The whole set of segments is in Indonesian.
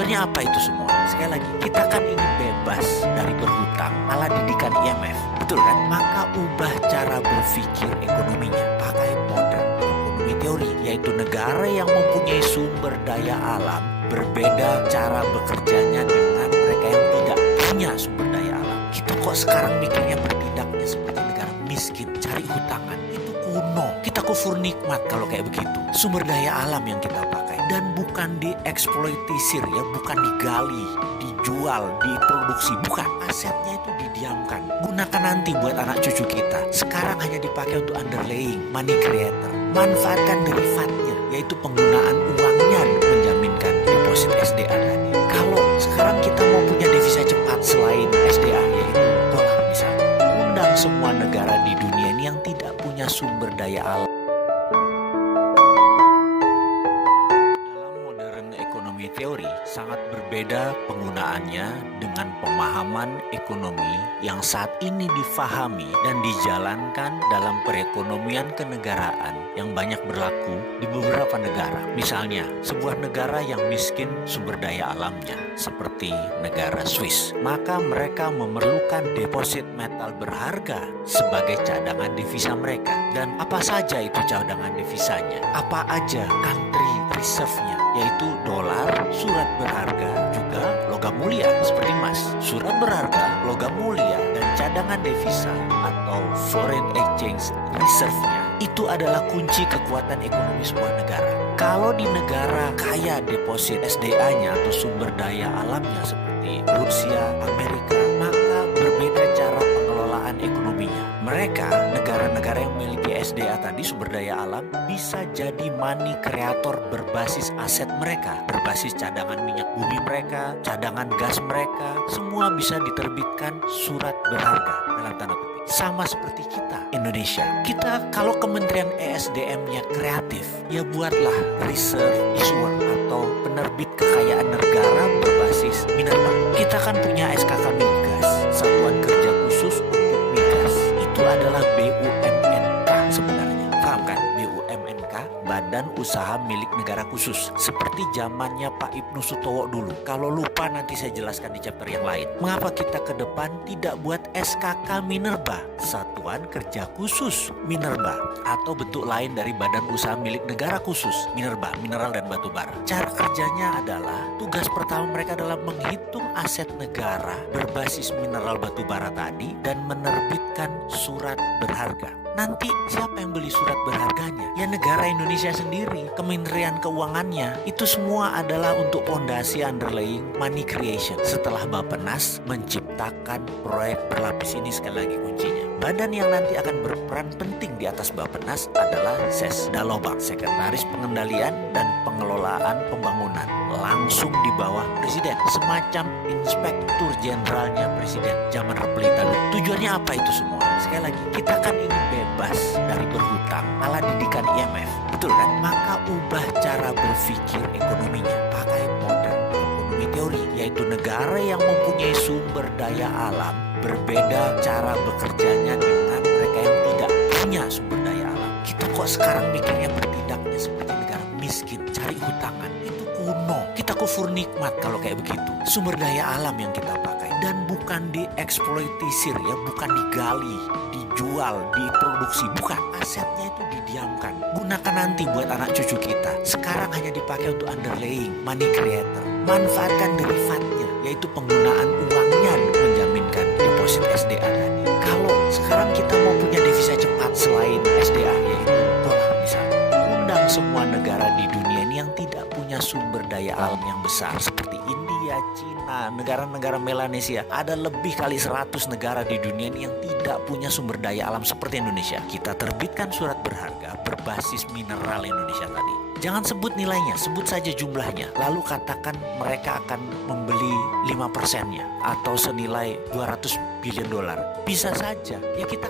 Tujuannya apa itu semua? Sekali lagi, kita kan ingin bebas dari berhutang ala didikan IMF, betul kan? Maka ubah cara berpikir ekonominya, pakai modern ekonomi teori, yaitu negara yang mempunyai sumber daya alam berbeda cara bekerjanya dengan mereka yang tidak punya sumber daya alam. Kita kok sekarang mikirnya bertindaknya seperti negara miskin, cari hutangan. Itu kuno. Kita kufur nikmat kalau kayak begitu. Sumber daya alam yang kita pakai dan bukan dieksploitisir ya, bukan digali, dijual, diproduksi, bukan. Asetnya itu didiamkan. Gunakan nanti buat anak cucu kita. Sekarang hanya dipakai untuk underlaying, money creator. Manfaatkan derivatnya, yaitu penggunaan uangnya menjaminkan deposit SDA tadi. Kalau sekarang kita mau punya devisa cepat selain SDA, yaitu dolar misalnya, undang semua negara di dunia ini yang tidak punya sumber daya alam. Teori sangat berbeda penggunaannya dengan pemahaman ekonomi yang saat ini difahami dan dijalankan dalam perekonomian kenegaraan yang banyak berlaku di beberapa negara. Misalnya, sebuah negara yang miskin sumber daya alamnya seperti negara Swiss, maka mereka memerlukan deposit metal berharga sebagai cadangan devisa mereka. Dan apa saja itu cadangan devisanya? Apa aja country reserve-nya? Yaitu dolar, surat berharga, juga logam mulia seperti emas. Surat berharga, logam mulia, dan cadangan devisa atau foreign exchange reserve-nya itu adalah kunci kekuatan ekonomi sebuah negara. Kalau di negara kaya deposit SDA-nya atau sumber daya alamnya seperti Rusia, Amerika, maka berbeda cara pengelolaan ekonominya. Mereka, negara-negara yang memiliki SDA tadi, sumber daya alam, bisa jadi money creator berbasis aset mereka, berbasis cadangan minyak bumi mereka, cadangan gas mereka, semua bisa diterbitkan surat berharga dalam tanda petik. Sama seperti kita, Indonesia. Kita kalau Kementerian ESDM-nya kreatif, ya buatlah reserve issuer atau penerbit kekayaan negara berbasis minerba. Kita kan punya SKK Migas, Satuan Kerja Khusus untuk Migas. Itu adalah BUMNK sebenarnya. Paham kan? BUMNK, Badan Usaha Milik Negara Khusus. Seperti zamannya Pak Ibnu Sutowo dulu. Kalau lupa nanti saya jelaskan di chapter yang lain. Mengapa kita ke depan tidak buat SKK Minerba, Satuan Kerja Khusus Minerba, atau bentuk lain dari Badan Usaha Milik Negara Khusus Minerba, mineral dan batu bara. Cara kerjanya adalah, tugas pertama mereka adalah menghitung aset negara berbasis mineral batu bara tadi dan menerbitkan surat berharga. Nanti siapa yang beli surat berharganya? Ya negara Indonesia sendiri, Kementerian Keuangannya. Itu semua adalah untuk fondasi underlying money creation. Setelah Bappenas menciptakan proyek berlapis ini, sekali lagi kuncinya. Badan yang nanti akan berperan penting di atas Bappenas adalah Sesdalobak, Sekretaris Pengendalian dan Pengelolaan Pembangunan, langsung di bawah Presiden, semacam Inspektur Jenderalnya Presiden zaman Repelita dulu. Tujuannya apa itu semua? Sekali lagi, kita kan ingin bebas dari berhutang ala didikan IMF, betul kan? Maka ubah cara berpikir ekonominya, pakai modern ekonomi teori, yaitu negara yang mempunyai sumber daya alam berbeda cara bekerjanya dengan mereka yang tidak punya sumber daya alam. Kita kok sekarang mikirnya bertindaknya seperti negara miskin, cari hutangan. Itu kuno. Kita kufur nikmat kalau kayak begitu. Sumber daya alam yang kita pakai dan bukan dieksploitisir ya, bukan digali, dijual, diproduksi, bukan. Asetnya itu didiamkan. Gunakan nanti buat anak cucu kita. Sekarang hanya dipakai untuk underlaying, money creator. Manfaatkan derivatnya, yaitu penggunaan uangnya menjaminkan deposit SDA tadi. Kalau sekarang kita mau punya devisa cepat selain SDA, yaitu dolar misalnya, undang semua negara di dunia ini yang tidak punya sumber daya alam yang besar seperti India, Cina, negara-negara Melanesia. Ada lebih kali 100 negara di dunia ini yang tidak punya sumber daya alam seperti Indonesia. Kita terbitkan surat berharga berbasis mineral Indonesia tadi. Jangan sebut nilainya, sebut saja jumlahnya. Lalu katakan mereka akan membeli 5%-nya atau senilai 200 billion dolar. Bisa saja, ya kita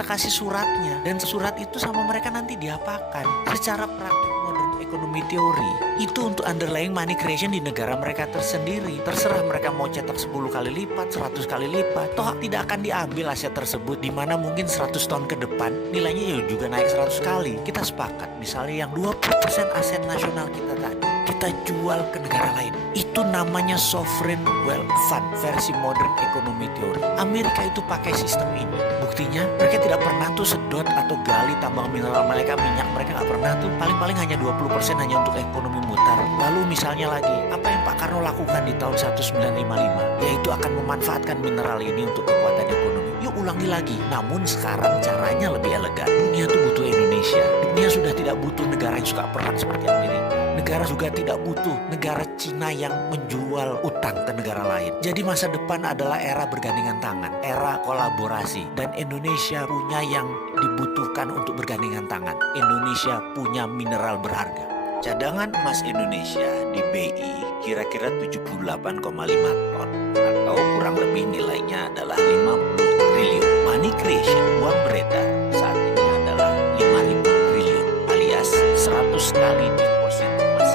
kasih suratnya. Dan surat itu sama mereka nanti diapakan. Secara praktik modern ekonomi teori, itu untuk underlying money creation di negara mereka tersendiri. Terserah mereka mau cetak 10 kali lipat, 100 kali lipat. Toh tidak akan diambil aset tersebut, di mana mungkin 100 tahun ke depan nilainya ya juga naik 100 kali. Kita sepakat, misalnya yang 20% aset nasional kita tadi kita jual ke negara lain. Itu namanya sovereign wealth fund versi modern economy theory. Amerika itu pakai sistem ini. Buktinya mereka tidak pernah tuh sedot atau gali tambang mineral mereka, minyak mereka nggak pernah tuh. Paling-paling hanya 20% hanya untuk ekonomi mutar. Lalu misalnya lagi, apa yang Pak Karno lakukan di tahun 1955? Yaitu akan memanfaatkan mineral ini untuk kekuatan ekonomi. Yuk ulangi lagi. Namun sekarang caranya lebih elegan. Dunia tuh butuh Indonesia. Dunia sudah tidak butuh negara yang suka perang seperti Amerika. Negara juga tidak butuh negara Cina yang menjual utang ke negara lain. Jadi masa depan adalah era bergandengan tangan, era kolaborasi. Dan Indonesia punya yang dibutuhkan untuk bergandengan tangan. Indonesia punya mineral berharga. Cadangan emas Indonesia di BI kira-kira 78,5 ton atau kurang lebih nilainya adalah 50 triliun. Money creation, uang beredar saat ini adalah 5.000 triliun alias 100 kali deposit emas.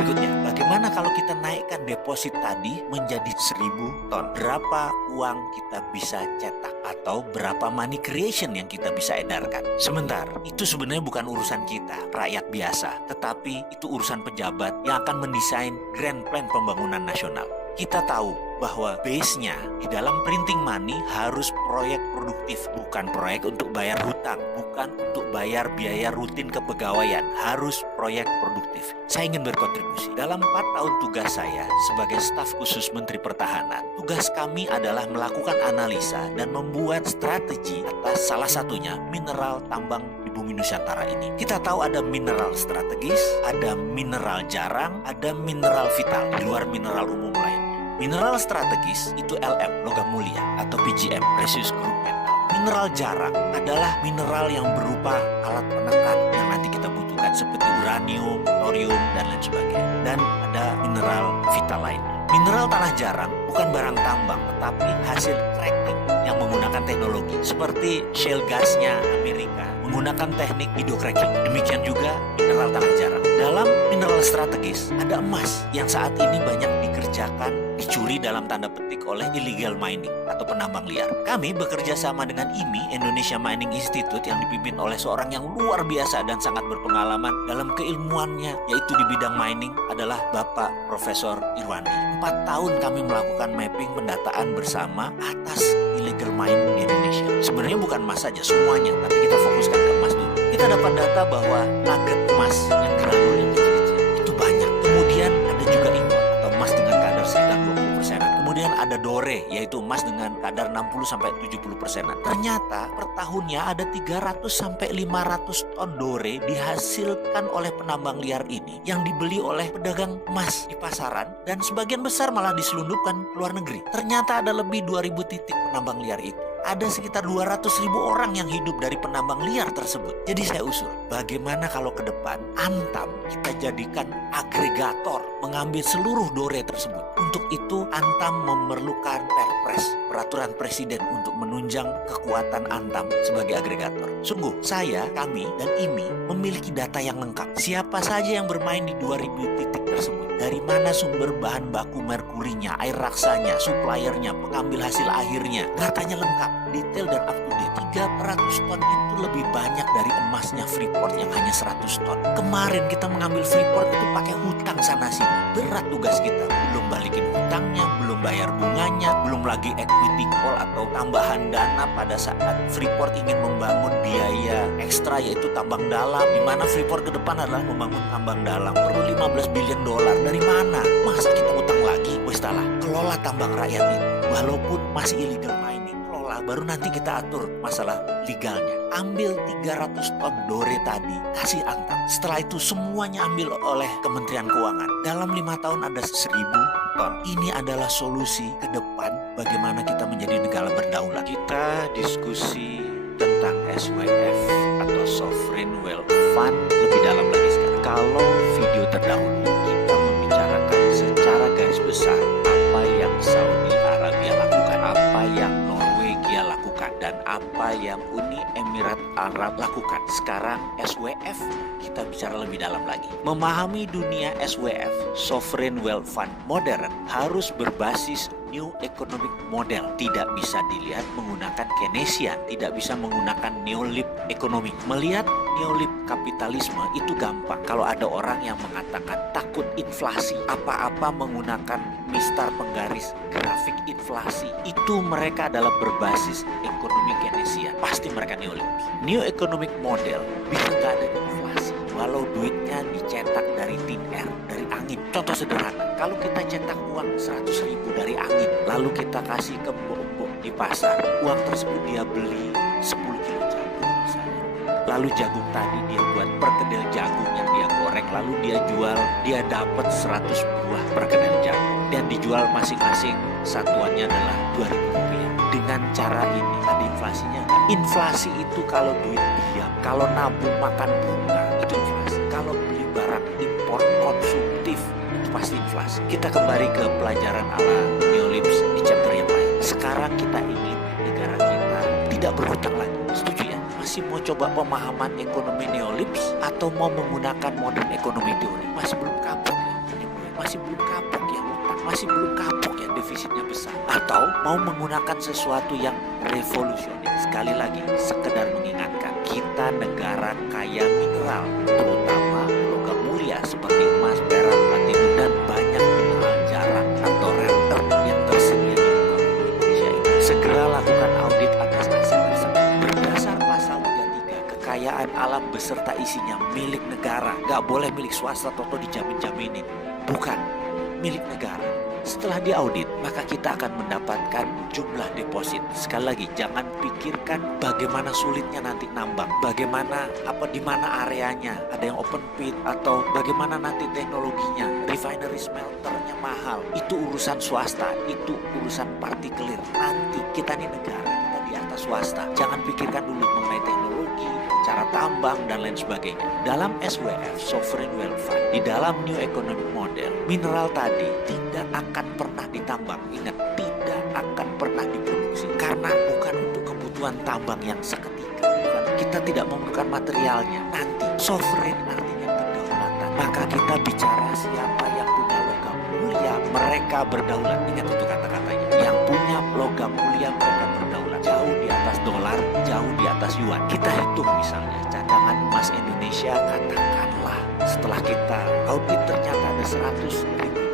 Berikutnya, bagaimana kalau kita naikkan deposit tadi menjadi 1.000 ton? Berapa uang kita bisa cetak? Atau berapa money creation yang kita bisa edarkan? Sebentar, itu sebenarnya bukan urusan kita, rakyat biasa. Tetapi itu urusan pejabat yang akan mendesain grand plan pembangunan nasional. Kita tahu bahwa base-nya di dalam printing money harus proyek produktif, bukan proyek untuk bayar hutang, bukan untuk bayar biaya rutin kepegawaian, harus proyek produktif. Saya ingin berkontribusi. Dalam 4 tahun tugas saya sebagai staf khusus Menteri Pertahanan, tugas kami adalah melakukan analisa dan membuat strategi atas salah satunya mineral tambang di bumi Nusantara ini. Kita tahu ada mineral strategis, ada mineral jarang, ada mineral vital di luar mineral umum lainnya. Mineral strategis itu LM, logam mulia, atau PGM, precious group metal. Mineral jarang adalah mineral yang berupa alat penekan yang nanti kita butuhkan seperti uranium, thorium, dan lain sebagainya. Dan ada mineral vital lainnya. Mineral tanah jarang bukan barang tambang, tetapi hasil cracking yang menggunakan teknologi seperti shale gasnya Amerika menggunakan teknik hydrocracking. Demikian juga mineral tanah jarang. Dalam mineral strategis ada emas yang saat ini banyak dikerjakan, dicuri dalam tanda petik oleh illegal mining atau penambang liar. Kami bekerja sama dengan IMI, Indonesia Mining Institute, yang dipimpin oleh seorang yang luar biasa dan sangat berpengalaman dalam keilmuannya, yaitu di bidang mining, adalah Bapak Profesor Irwandi. 4 tahun kami melakukan mapping pendataan bersama atas illegal mining di Indonesia. Sebenarnya bukan emas saja, semuanya, tapi kita fokuskan ke emas dulu. Kita dapat data bahwa nugget emas yang granul yang kecil-kecil itu banyak. Kemudian ada juga ingot atau emas dengan kadar sekitar 20%. Kemudian ada dore, yaitu emas dengan kadar 60-70%. Ternyata per tahunnya ada 300-500 ton dore dihasilkan oleh penambang liar ini yang dibeli oleh pedagang emas di pasaran, dan sebagian besar malah diselundupkan ke luar negeri. Ternyata ada lebih 2.000 titik penambang liar itu. Ada sekitar 200.000 orang yang hidup dari penambang liar tersebut. Jadi saya usul, bagaimana kalau ke depan Antam kita jadikan agregator mengambil seluruh dore tersebut. Untuk itu Antam memerlukan perpres, peraturan presiden untuk menunjang kekuatan Antam sebagai agregator. Sungguh, kami, dan IMI memiliki data yang lengkap. Siapa saja yang bermain di 2.000 titik tersebut. Dari mana sumber bahan baku merkurinya, air raksanya, suppliernya, pengambil hasil akhirnya. Datanya lengkap, detail, dan up to date. 300 ton itu lebih banyak dari emasnya Freeport yang hanya 100 ton. Kemarin kita mengambil Freeport itu pakai hutang sana sini. Berat tugas kita. Belum balikin hutangnya, belum bayar bunganya, belum lagi equity call atau tambahan dana pada saat Freeport ingin membangun biaya ekstra, yaitu tambang dalam, di mana Freeport ke depan adalah membangun tambang dalam. Perlu 15 billion dolar. Dari mana? Masa kita utang lagi? Wes salah. Kelola tambang rakyat itu. Walaupun masih illegal mining, kelola, baru nanti kita atur masalah legalnya. Ambil 300 ton dore tadi, kasih Antam. Setelah itu semuanya ambil oleh Kementerian Keuangan. Dalam 5 tahun ada 1.000 ton. Ini adalah solusi ke depan bagaimana kita menjadi negara berdaulat. Kita diskusi tentang SWF atau Sovereign Wealth Fund lebih dalam lagi sekarang. Kalau video terdahulu kita membicarakan secara garis besar apa yang Saudi Arabia lakukan, apa yang Norwegia lakukan, dan apa yang Uni Emirat Arab lakukan. Sekarang SWF, kita bicara lebih dalam lagi. Memahami dunia SWF, Sovereign Wealth Fund modern, harus berbasis New Economic Model. Tidak bisa dilihat menggunakan Keynesian, tidak bisa menggunakan Neolib ekonomi. Melihat neolib kapitalisme itu gampang. Kalau ada orang yang mengatakan takut inflasi, apa-apa menggunakan mistar penggaris grafik inflasi, itu mereka adalah berbasis ekonomi Keynesian. Pasti mereka neolib. New economic model bisa nggak ada inflasi walau duitnya dicetak dari thin air, dari angin. Contoh sederhana, kalau kita cetak uang 100.000 dari angin, lalu kita kasih ke mbok-mbok di pasar, uang tersebut dia beli 10 kilo jagung misalnya. Lalu jagung tadi dia buat perkedel jagung yang dia goreng, lalu dia jual, dia dapat 100 buah perkedel jagung dan dijual masing-masing satuannya adalah Rp2.000. Dengan cara ini ada inflasinya nggak? Inflasi itu kalau duit diam, kalau nabung makan bunga itu inflasi. Kalau beli barang impor konsumtif itu pasti inflasi. Kita kembali ke pelajaran ala neolips di chapter yang lain. Sekarang kita ingin negara kita tidak berhutang lagi. Setuju ya? Masih mau coba pemahaman ekonomi neolips atau mau menggunakan modern ekonomi teori? Masih belum kapok ya? Masih belum kapok ya utang? Masih belum kapok ya defisitnya besar? Atau mau menggunakan sesuatu yang revolusioner? Sekali lagi, sekedar mengingatkan, kita negara kaya mineral, terutama logam mulia seperti emas, perak, platinum, dan banyak mineral jarang atau rare earth yang tersedia di muka bumi Indonesia ini. Segera lakukan audit atas aset tersebut. Berdasar pasal 33, kekayaan alam beserta isinya milik negara, gak boleh milik swasta atau dijamin-jaminin. Bukan, milik negara. Setelah diaudit, maka kita akan mendapatkan jumlah deposit. Sekali lagi, jangan pikirkan bagaimana sulitnya nanti nambang, bagaimana di mana areanya, ada yang open pit atau bagaimana nanti teknologinya, refinery smelternya mahal. Itu urusan swasta, itu urusan partikelir. Nanti kita nih negara, kita di atas swasta. Jangan pikirkan dulu mengenai teknologi, cara tambang dan lain sebagainya. Dalam SWF, Sovereign Wealth Fund, di dalam New Economic Model, mineral tadi tidak akan pernah ditambang. Ingat, tidak akan pernah diproduksi karena bukan untuk kebutuhan tambang yang seketika. Bukan. Kita tidak memerlukan materialnya. Nanti sovereign artinya kedaulatan. Maka kita bicara siapa yang punya logam mulia, mereka berdaulat. Ingat itu kata-katanya. Yang punya logam mulia mereka berdaulat. Jauh di atas dolar, jauh di atas yuan. Kita hitung misalnya cadangan emas Indonesia, katakanlah setelah kita audit ternyata ada 100.000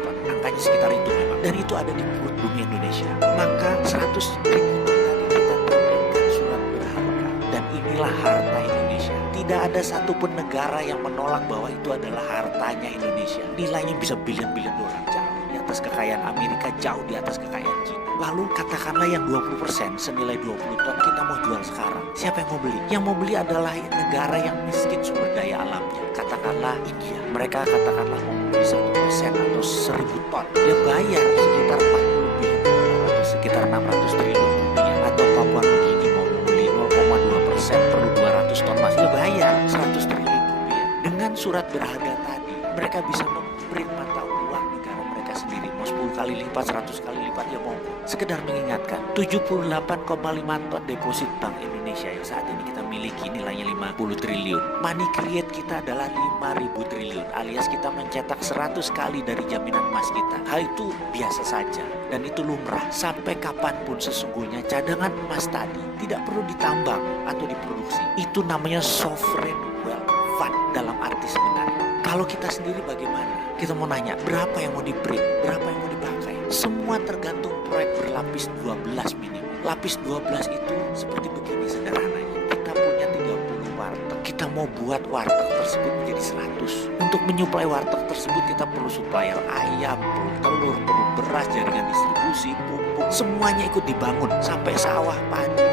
ton. Angkanya sekitar itu memang. Dan itu ada di perut bumi Indonesia. Maka 100.000 ton tadi kita terbitkan surat berharga. Dan inilah harta Indonesia. Tidak ada satupun negara yang menolak bahwa itu adalah hartanya Indonesia. Nilainya bisa bilion-bilion dolar. Jauh di atas kekayaan Amerika, jauh di atas kekayaan China. Lalu katakanlah yang 20% senilai 20 ton kita mau jual sekarang. Siapa yang mau beli? Yang mau beli adalah negara yang miskin sumber daya alamnya. Katakanlah India. Mereka katakanlah mau beli 1% atau 1.000 ton. Dia bayar sekitar 40 bilion atau sekitar 600 triliun rupiah. Atau Papua Nugini mau beli 0,2% perlu 200 ton emas. Dia bayar 100 triliun rupiah. Dengan surat berharga tadi, mereka bisa memprint mata uang negara mereka sendiri. Mau 10 kali lipat, 100 kali lipat, ya mau. Sekedar mengingatkan, 78,5 ton deposit Bank Indonesia yang saat ini kita miliki nilainya 50 triliun. Money create kita adalah 5.000 triliun, alias kita mencetak 100 kali dari jaminan emas kita. Hal itu biasa saja dan itu lumrah. Sampai kapanpun sesungguhnya cadangan emas tadi tidak perlu ditambang atau diproduksi. Itu namanya sovereign wealth fund dalam arti sebenarnya. Kalau kita sendiri bagaimana? Kita mau nanya, berapa yang mau di-print? Berapa yang mau dipakai? Semua tergantung proyek berlapis 12 minimum. Lapis 12 itu seperti begini sederhananya. Kita punya 30 warteg. Kita mau buat warteg tersebut menjadi 100. Untuk menyuplai warteg tersebut kita perlu supplier ayam, perlu telur, perlu beras, jaringan distribusi, pupuk. Semuanya ikut dibangun. Sampai sawah, padi,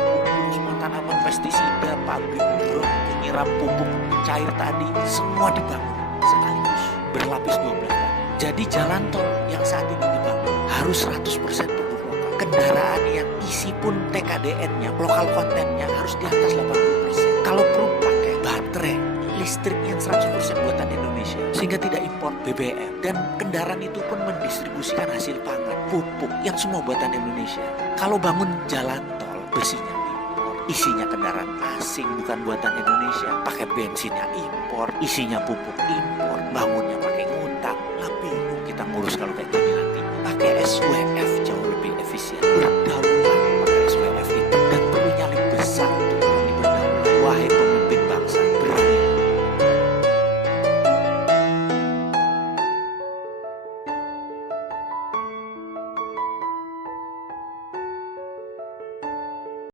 semua tanaman pestisida, pabrik drone, penyiram pupuk cair tadi, semua dibangun sekaligus. Berlapis 12. Jadi jalan tol yang saat ini dibangun harus 100% produk lokal. Kendaraan yang isi pun TKDN-nya, lokal kontennya harus di atas 80%. Kalau perlu pakai baterai, listrik yang 100% buatan Indonesia. Sehingga tidak impor BBM. Dan kendaraan itu pun mendistribusikan hasil pangan, pupuk, yang semua buatan Indonesia. Kalau bangun jalan tol, besinya isinya kendaraan asing bukan buatan Indonesia, pakai bensinnya impor, isinya pupuk impor,